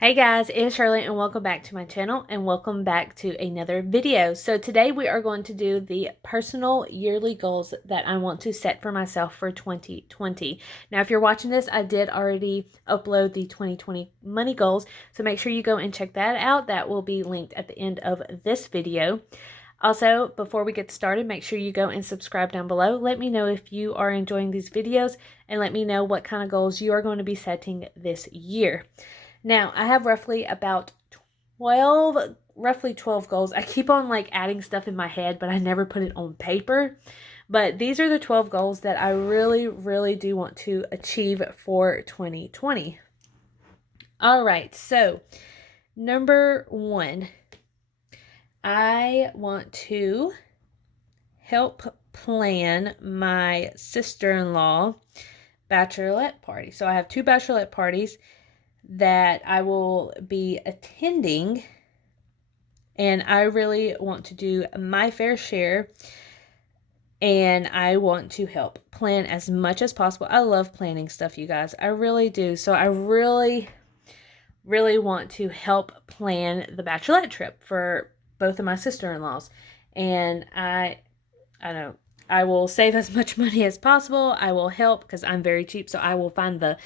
Hey guys, it's Shirley and welcome back to my channel and welcome back to another video. So today we are going to do the personal yearly goals that I want to set for myself for 2020. Now if you're watching this, I did already upload the 2020 money goals, so make sure you go and check that out. That will be linked at the end of this video. Also, before we get started, make sure you go and subscribe down below. Let me know if you are enjoying these videos and let me know what kind of goals you are going to be setting this year. Now, I have roughly 12 goals. I keep on adding stuff in my head, but I never put it on paper. But these are the 12 goals that I really do want to achieve for 2020. All right, so number 1, I want to help plan my sister-in-law bachelorette party. So I have 2 bachelorette parties that I will be attending, and I really want to do my fair share, and I want to help plan as much as possible. I love planning stuff, you guys. I really do. So I really want to help plan the bachelorette trip for both of my sister-in-laws, and I know I will save as much money as possible. I will help because I'm very cheap, so I will find the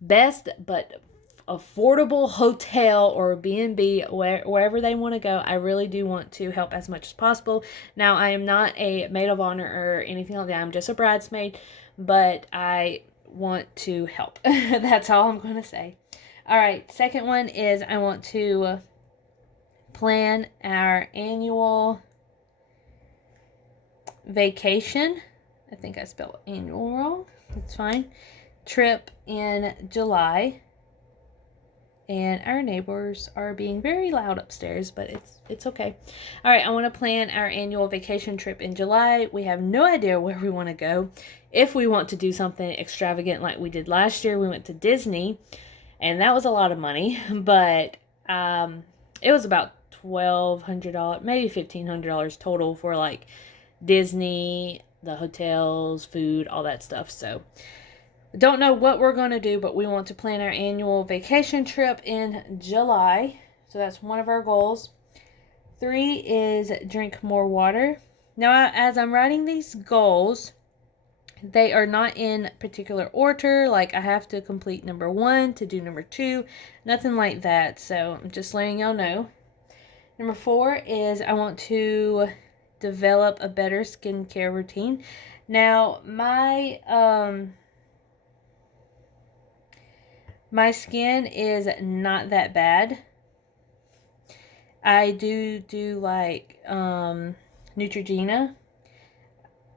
best but affordable hotel or B&B wherever they want to go. I really do want to help as much as possible. Now, I am not a maid of honor or anything like that. I'm just a bridesmaid, but I want to help. That's all I'm going to say. All right, second one is I want to plan our annual vacation. I think I spelled annual wrong. That's fine. Trip in July. And our neighbors are being very loud upstairs, but it's okay. All right, I want to plan our annual vacation trip in July. We have no idea where we want to go. If we want to do something extravagant like we did last year, we went to Disney, and that was a lot of money, but it was about $1,200, maybe $1,500 total for like Disney, the hotels, food, all that stuff. So don't know what we're going to do, but we want to plan our annual vacation trip in July. So that's one of our goals. 3 is drink more water. Now, as I'm writing these goals, they are not in particular order. Like, I have to complete number 1 to do number 2. Nothing like that. So I'm just letting y'all know. Number 4 is I want to develop a better skincare routine. Now, my skin is not that bad. I do like Neutrogena,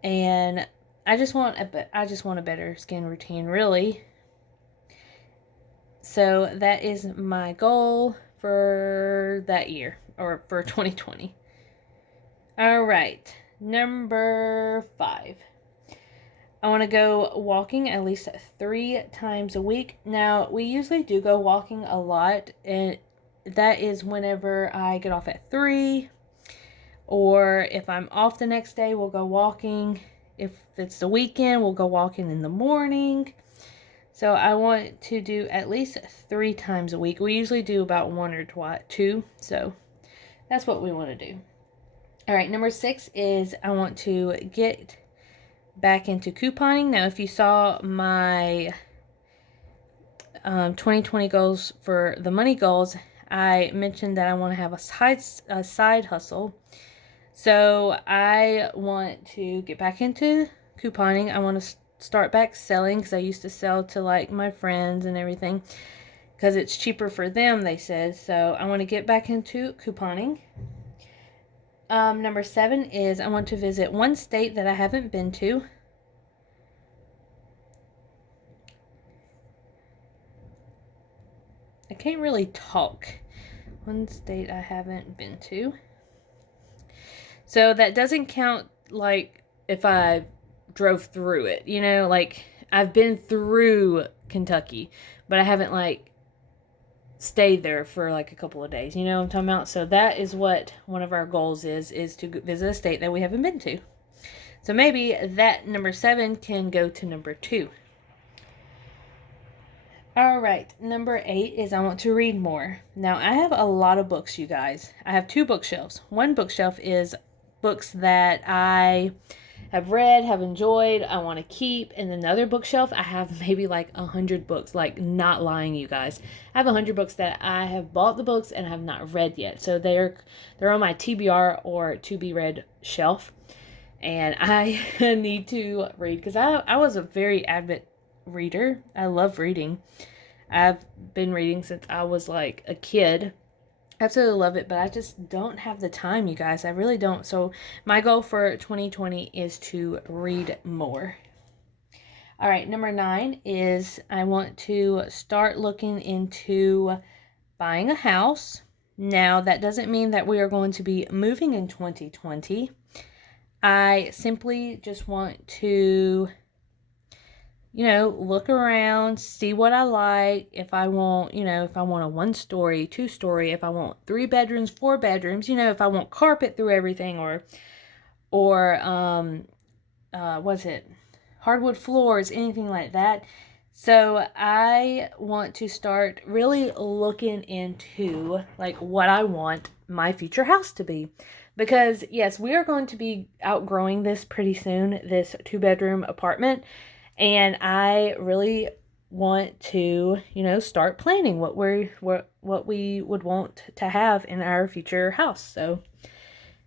and I just want a better skin routine, really. So that is my goal for that year, or for 2020. All right, number 5. I want to go walking at least 3 times a week. Now, we usually do go walking a lot, and that is whenever I get off at 3, or if I'm off the next day, we'll go walking. If it's the weekend, we'll go walking in the morning. So I want to do at least 3 times a week. We usually do about 1 or 2, so that's what we want to do. All right, number 6 is I want to get back into couponing. Now, if you saw my 2020 goals for the money goals, I mentioned that I want to have a side hustle. So I want to get back into couponing. I want to start back selling, because I used to sell to like my friends and everything because it's cheaper for them, they said. So I want to get back into couponing. Number 7 is I want to visit one state that I haven't been to. I can't really talk. One state I haven't been to. So that doesn't count like if I drove through it. You know, like I've been through Kentucky, but I haven't like stayed there for like a couple of days. You know what I'm talking about? So that is what one of our goals is to visit a state that we haven't been to. So maybe that number 7 can go to number 2. All right, number 8 is I want to read more. Now, I have a lot of books, you guys. I have 2 bookshelves. One bookshelf is books that I have read, have enjoyed, I want to keep. And another bookshelf, I have maybe like 100 books, like not lying, you guys. I have 100 books that I have bought the books and have not read yet. So they're on my TBR or to be read shelf. And I need to read because I was a very avid reader. I love reading. I've been reading since I was like a kid. I absolutely love it, but I just don't have the time, you guys. I really don't. So my goal for 2020 is to read more. All right, number 9 is I want to start looking into buying a house. Now, that doesn't mean that we are going to be moving in 2020. I simply just want to, look around, see what I like. If I want, if I want a 1-story, 2-story, if I want 3 bedrooms, 4 bedrooms, if I want carpet through everything or what's it? Hardwood floors, anything like that. So I want to start really looking into like what I want my future house to be. Because yes, we are going to be outgrowing this pretty soon, this 2-bedroom apartment. And I really want to, start planning what we would want to have in our future house. So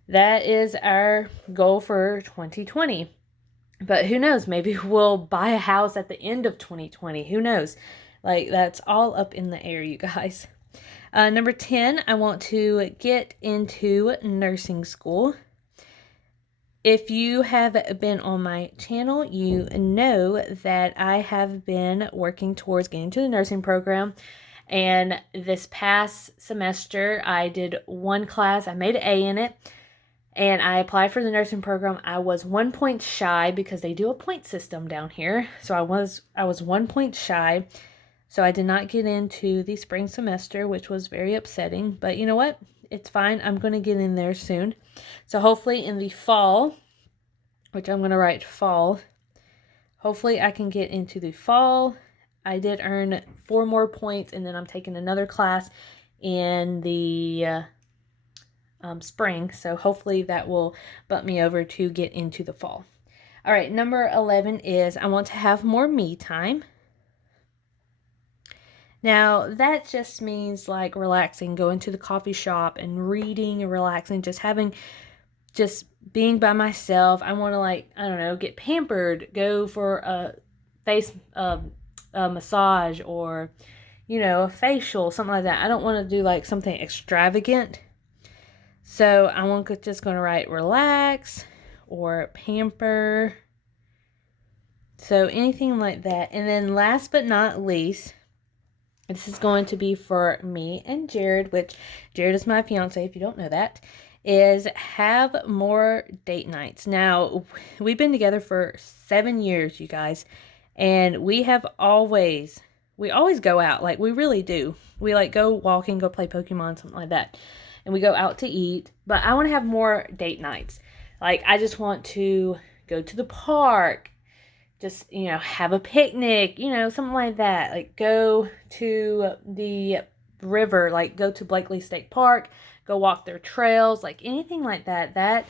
that is our goal for 2020. But who knows? Maybe we'll buy a house at the end of 2020. Who knows? Like, that's all up in the air, you guys. Number 10, I want to get into nursing school. If you have been on my channel, you know that I have been working towards getting to the nursing program. And this past semester, I did 1 class. I made an A in it. And I applied for the nursing program. I was 1 point shy because they do a point system down here. So I was 1 point shy. So I did not get into the spring semester, which was very upsetting. But you know what? It's fine. I'm going to get in there soon. So hopefully in the fall, which I'm going to write fall, hopefully I can get into the fall. I did earn 4 more points, and then I'm taking another class in the spring. So hopefully that will bump me over to get into the fall. All right, number 11 is I want to have more me time. Now, that just means like relaxing, going to the coffee shop and reading and relaxing, just being by myself. I want to get pampered, go for a face a massage or, a facial, something like that. I don't want to do like something extravagant. So I'm just going to write relax or pamper. So anything like that. And then last but not least, this is going to be for me and Jared, which Jared is my fiance, if you don't know that, is have more date nights. Now, we've been together for 7 years, you guys, and we always go out. Like, we really do. We like go walking, go play Pokemon, something like that. And we go out to eat. But I want to have more date nights. Like, I just want to go to the park, just, have a picnic, something like that. Like, go to the river, like, go to Blakely State Park, go walk their trails, like, anything like that. That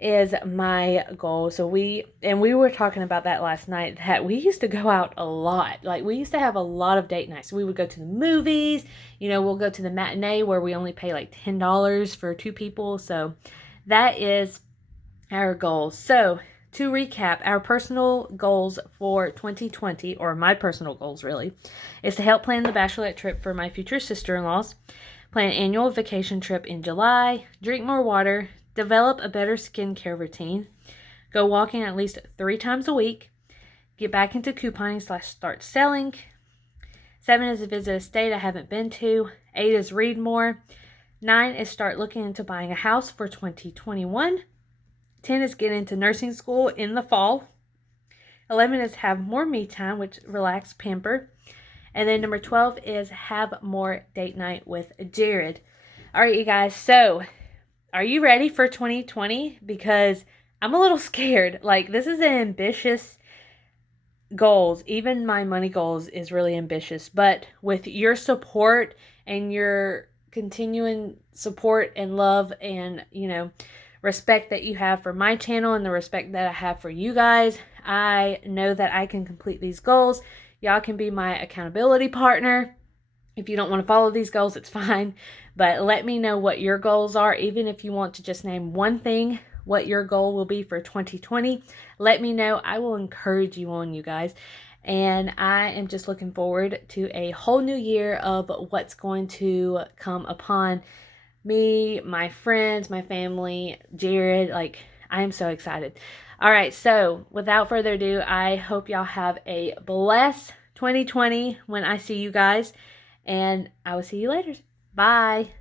is my goal. So we were talking about that last night, that we used to go out a lot. Like, we used to have a lot of date nights. We would go to the movies, we'll go to the matinee where we only pay like $10 for 2 people. So that is our goal. So to recap, our personal goals for 2020, or my personal goals really, is to help plan the bachelorette trip for my future sister-in-laws, plan an annual vacation trip in July, drink more water, develop a better skincare routine, go walking at least 3 times a week, get back into couponing / start selling. 7 is to visit a state I haven't been to. 8 is read more. 9 is start looking into buying a house for 2021. 10 is get into nursing school in the fall. 11 is have more me time, which relax, pamper. And then number 12 is have more date night with Jared. All right, you guys. So are you ready for 2020? Because I'm a little scared. Like, this is an ambitious goals, even my money goals, is really ambitious. But with your support and your continuing support and love and, respect that you have for my channel and the respect that I have for you guys, I know that I can complete these goals. Y'all can be my accountability partner. If you don't want to follow these goals, it's fine. But let me know what your goals are. Even if you want to just name one thing, what your goal will be for 2020. Let me know. I will encourage you on, you guys. And I am just looking forward to a whole new year of what's going to come upon me, my friends, my family, Jared. Like, I am so excited. All right, so without further ado, I hope y'all have a blessed 2020 when I see you guys. And I will see you later. Bye.